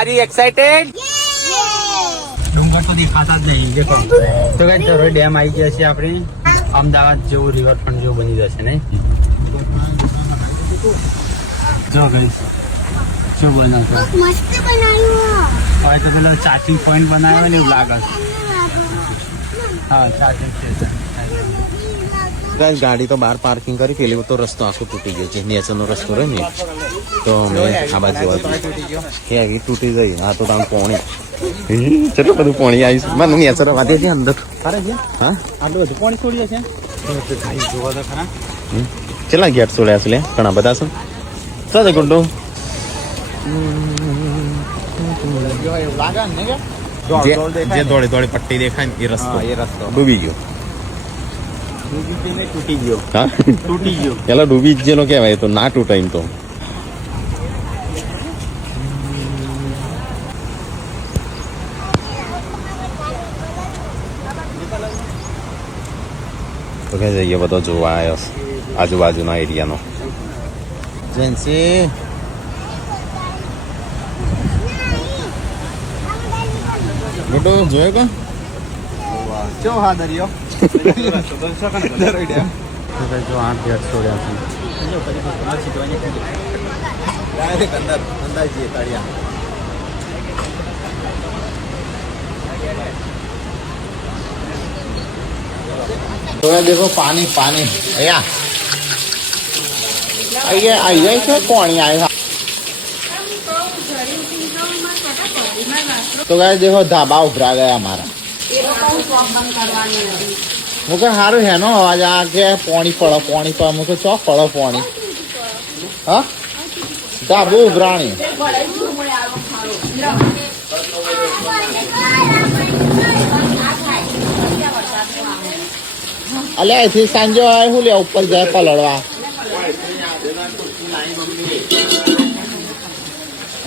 Are you excited ડુંગર તો દેખાતા જ નહીં દેખો તો કઈ ચરો ડેમ આવી ગયા છે આપણી. અમદાવાદ જેવું રિવરફ્રન્ટ જેવું બની જશે નહીં? જો ગઈ શું બનાવતો મસ્ત બનાવ્યું. હવે તો પેલો ચાર્જિંગ પોઈન્ટ બનાવ્યો ને એવું લાગે છે. હા ચાર્જિંગ સ્ટેશન ગાઈસ ગાડી તો બહાર પાર્કિંગ કરી પેલી તો રસ્તો આખો તૂટી ગયો. છે નેચરનો રસ્તો રહે ને તો અમે આ બાજુ કે આવી તૂટી ગઈ. આ તો તમે પોણી. ચલો બધું પોણી આવીશ? મને નેચર વાગે છે અંદર. હા? આટલું બધું પોણી છોડી જશે જોવા તો ખરા કેટલા ગેટ છોડ્યા છે ઘણા બધા છે. સાથે ગુંડો. જે દોડી દોડી પટ્ટી દેખાય ને એ રસ્તો એ રસ્તો. ડૂબી ગયો. હા? તૂટી ગયો. પેલા ડૂબી જ નો કહેવાય તો ના તૂટાય તો. તો કે જઈએ બધો જોવા આવ્યો આજુબાજુના એરિયાનો. મોટો જોયો કે? હા દરિયો? જો દેખો પાણી પાણી અહીંયા અહીંયા છે કોણી આવ્યા તો ગાય દેખો, ધાબા ઉભરા ગયા મારા અમારા મુકે સારું હેનો અવાજ. આ કે પોણી પડો પોણી પડો મુકે ચો પડો પોણી. હા? ધાબુ ઉભરાણી. અલે, અહીંથી સાંજે આવે હું લે, ઉપર જાય પલળવા.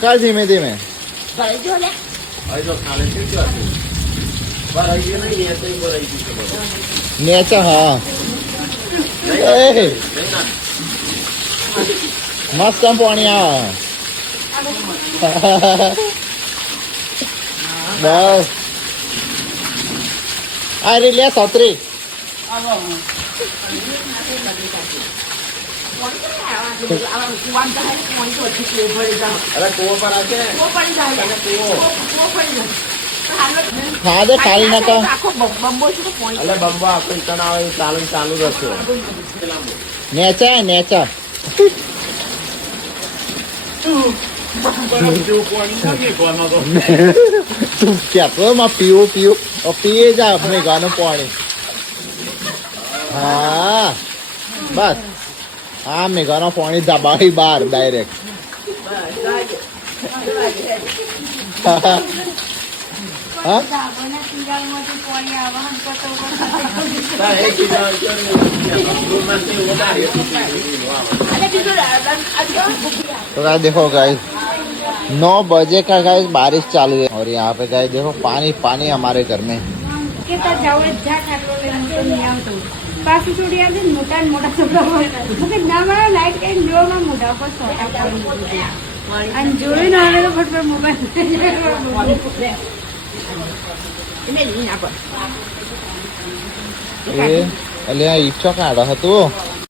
કાલ ધીમે ધીમે નેચા હા એ મસ્ત પાણી આવે બસ આ રે લે સત્રી દે ખાલી નાખો બંબા આપણે આવે ચાલુ ચાલુ રહેશે. નેચા નેચા. તું કેતો માં પીવું પીવું. પીએ જા મેઘાનું પાણી. હા બસ. હા મેઘાનો પાણી દબાવી બહાર ડાયરેક્ટ હા तो गाइस देखो गाइस नौ बजे का गाइस बारिश चालू है और यहाँ पे गाइस देखो पानी पानी हमारे घर में પાછું છોડી આવજે મોટા ને મોટા છોકરા ના લાઈટ કઈ જોવામાં મોટા. અને જોયું ના આવે તો ફટફટ મોબાઈલ એટલે ઈચ્છો કાઢો હતું